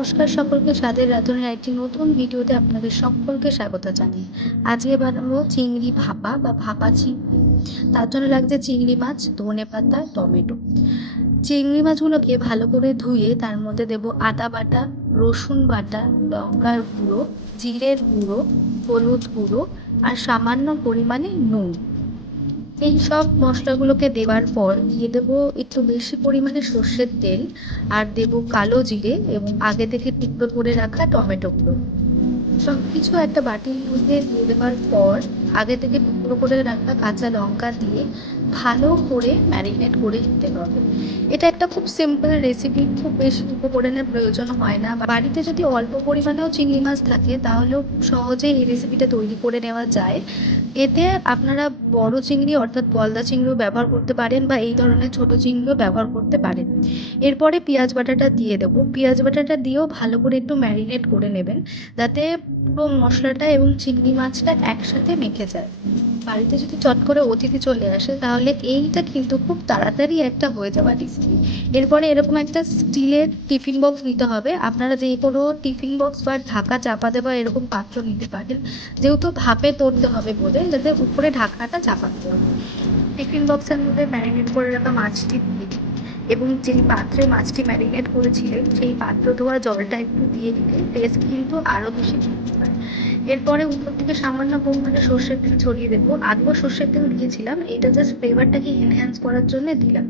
নমস্কার সকলকে, স্বাদের রাঁধুনির একটি নতুন ভিডিওতে আপনাদের সকলকে স্বাগত জানাই। আজকে বানাবো চিংড়ি ভাপা বা ভাপা চিংড়ি। তার জন্য লাগছে চিংড়ি মাছ, ধনেপাতা, টমেটো। চিংড়ি মাছগুলোকে ভালো করে ধুয়ে তার মধ্যে দেব আদা বাটা, রসুন বাটা, লঙ্কার গুঁড়ো, জিরের গুঁড়ো, হলুদ গুঁড়ো আর সামান্য পরিমাণে নুন। এই সব মশলাগুলোকে দেওয়ার পর দিয়ে দেবো একটু বেশি পরিমাণে সর্ষের তেল, আর দেবো কালো জিরে এবং আগে থেকে টুকরো করে রাখা টমেটোগুলো। সব কিছু একটা বাটির মধ্যে দিয়ে দেওয়ার পর আগে থেকে টুকরো করে রাখা কাঁচা লঙ্কা দিয়ে ভালো করে ম্যারিনেট করে দিতে হবে। এটা একটা খুব সিম্পল রেসিপি, খুব বেশি উপকরণের প্রয়োজন হয় না। বাড়িতে যদি অল্প পরিমাণেও চিংড়ি মাছ থাকে তাহলেও সহজেই এই রেসিপিটা তৈরি করে নেওয়া যায়। এতে আপনারা বড় চিংড়ি অর্থাৎ গলদা চিংড়িও ব্যবহার করতে পারেন বা এই ধরনের ছোট চিংড়িও ব্যবহার করতে পারেন। এরপরে পেঁয়াজ বাটাটা দিয়ে দেবো। পেঁয়াজ বাটাটা দিয়েও ভালো করে একটু ম্যারিনেট করে নেবেন, যাতে পুরো মশলাটা এবং চিংড়ি মাছটা একসাথে মেখে যায়। বাড়িতে যদি চট করে অতিথি চলে আসে তাহলে এইটা কিন্তু খুব তাড়াতাড়ি একটা হয়ে যাওয়া রেসিপি। এরপরে এরকম একটা স্টিলের টিফিন বক্স নিতে হবে। আপনারা যে কোনো টিফিন বক্স বা ঢাকা চাপা দেওয়া এরকম পাত্র নিতে পারেন, যেহেতু ভাপে তুলতে হবে বলে, যাতে উপরে ঢাকনাটা চাপা দিতে হবে। টিফিন বক্সের মধ্যে ম্যারিনেট করে রাখা মাছটি দিয়ে দিন এবং যেই পাত্রে মাছটি ম্যারিনেট করেছিলেন সেই পাত্র ধোয়া জলটা একটু দিয়ে দিলে টেস্ট কিন্তু আরও বেশি বৃদ্ধি পায়। এরপরে উপর থেকে সামান্য পরিমাণে সর্ষের তেল ছড়িয়ে দেবো। আগেও সর্ষের তেল দিয়েছিলাম, এটা জাস্ট ফ্লেভারটাকে এনহ্যান্স করার জন্য দিলাম।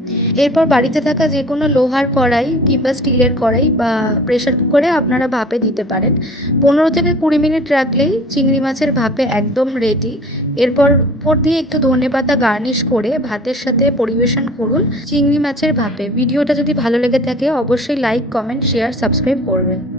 এরপর বাড়িতে থাকা যে কোনো লোহার কড়াই কিংবা স্টিলের কড়াই বা প্রেশার কুকারে আপনারা ভাপে দিতে পারেন। 15 থেকে 20 মিনিট রাখলেই চিংড়ি মাছের ভাপে একদম রেডি। এরপর উপর দিয়ে একটু ধনেপাতা গার্নিশ করে ভাতের সাথে পরিবেশন করুন চিংড়ি মাছের ভাপে। ভিডিওটা যদি ভালো লেগে থাকে অবশ্যই লাইক, কমেন্ট, শেয়ার, সাবস্ক্রাইব করবেন।